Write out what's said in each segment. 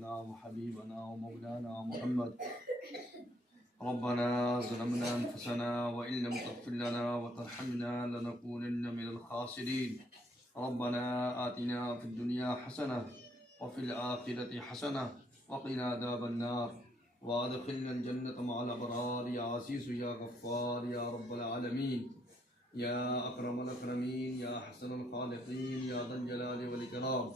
نبينا وحبيبنا ومولانا محمد. ربنا ظلمنا أنفسنا وإن لم تغفر لنا وترحمنا لنكونن من الخاسرين. ربنا آتنا في الدنيا حسنة وفي الآخرة حسنة وقنا عذاب النار وادخلنا الجنة مع الأبرار يا عزيز يا غفار يا رب العالمين يا أكرم الأكرمين يا أحسن الخالقين يا ذا الجلال والإكرام.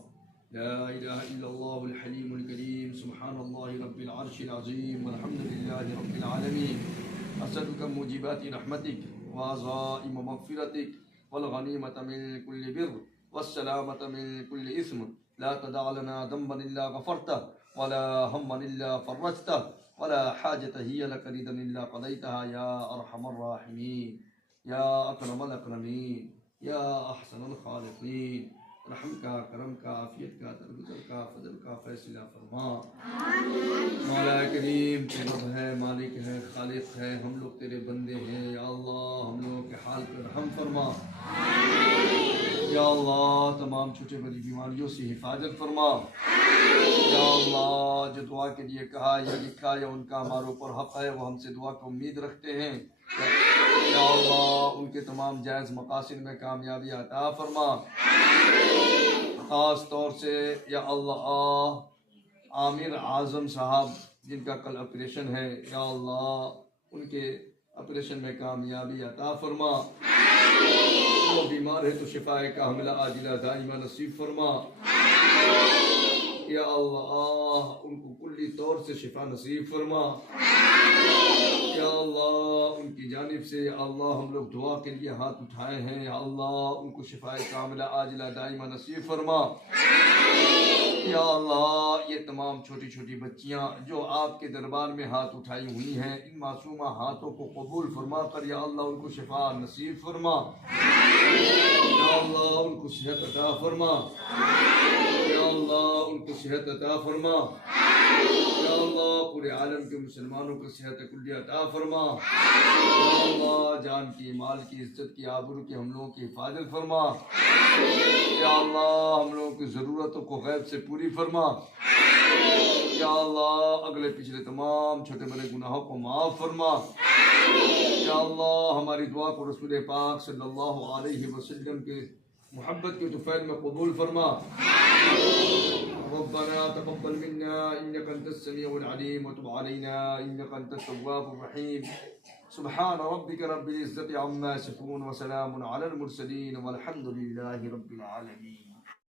لا إله إلا الله الحليم الكريم سبحان الله رب العرش العظيم والحمد لله رب العالمين. أسألك موجبات رحمتك وعزائم مغفرتك والغنيمة من كل بر والسلامة من كل إثم. لا تدع لنا ذنبا إلا غفرته ولا هما إلا فرجته ولا حاجة هي لك رضا إلا قضيتها يا أرحم الراحمين يا أكرم الأكرمين يا أحسن الخالقين. رحم کا، کرم کا، عافیت کا، درگزر کا، فضل کا فیصلہ فرما. مولا کریم تو رب ہے، مالک ہے، خالق ہے، ہم لوگ تیرے بندے ہیں. یا اللہ ہم لوگوں کے حال پر رحم فرما. یا اللہ تمام چھوٹے بڑی بیماریوں سے حفاظت فرما. یا اللہ جو دعا کے لیے کہا یا لکھا یا ان کا ہمارے اوپر حق ہے وہ ہم سے دعا کی امید رکھتے ہیں. یا اللہ ان کے تمام جائز مقاصد میں کامیابی عطا فرما. خاص طور سے یا اللہ عامر اعظم صاحب جن کا کل آپریشن ہے، یا اللہ ان کے آپریشن میں کامیابی عطا فرما. وہ بیمار ہے تو شفا کا حملہ عاجلہ دائمہ نصیب فرما. یا اللہ ان کو کلی طور سے شفا نصیب فرما. یا اللہ ان کی جانب سے یا اللہ ہم لوگ دعا کے لیے ہاتھ اٹھائے ہیں، یا اللہ ان کو شفا کاملہ عاجلہ دائمہ نصیب فرما. یا اللہ یہ تمام چھوٹی چھوٹی بچیاں جو آپ کے دربار میں ہاتھ اٹھائی ہوئی ہیں، ان معصومہ ہاتھوں کو قبول فرما کر یا اللہ ان کو شفا نصیب فرما. یا اللہ ان کو صحت عطا فرما. یا اللہ ان کو صحت عطا فرما. یا اللہ پورے عالم کے مسلمانوں کو صحت کلی عطا فرما. یا اللہ جان کی، مال کی، عزت کی، آبرو کی ہم لوگوں کی حفاظت فرما. یا اللہ ہم لوگوں کی ضرورتوں کو غیب سے پوری فرما. یا اللہ اگلے پچھلے تمام چھوٹے بڑے گناہوں کو معاف فرما. یا اللہ ہماری دعا کو رسول پاک صلی اللہ علیہ وسلم کے محبت کے طفیل میں قبول فرما. ربنا تقبل منا انك انت السميع العليم وتب علينا انك انت التواب الرحيم. سبحان ربك رب العزة عما يصفون وسلام على المرسلين والحمد لله رب العالمين.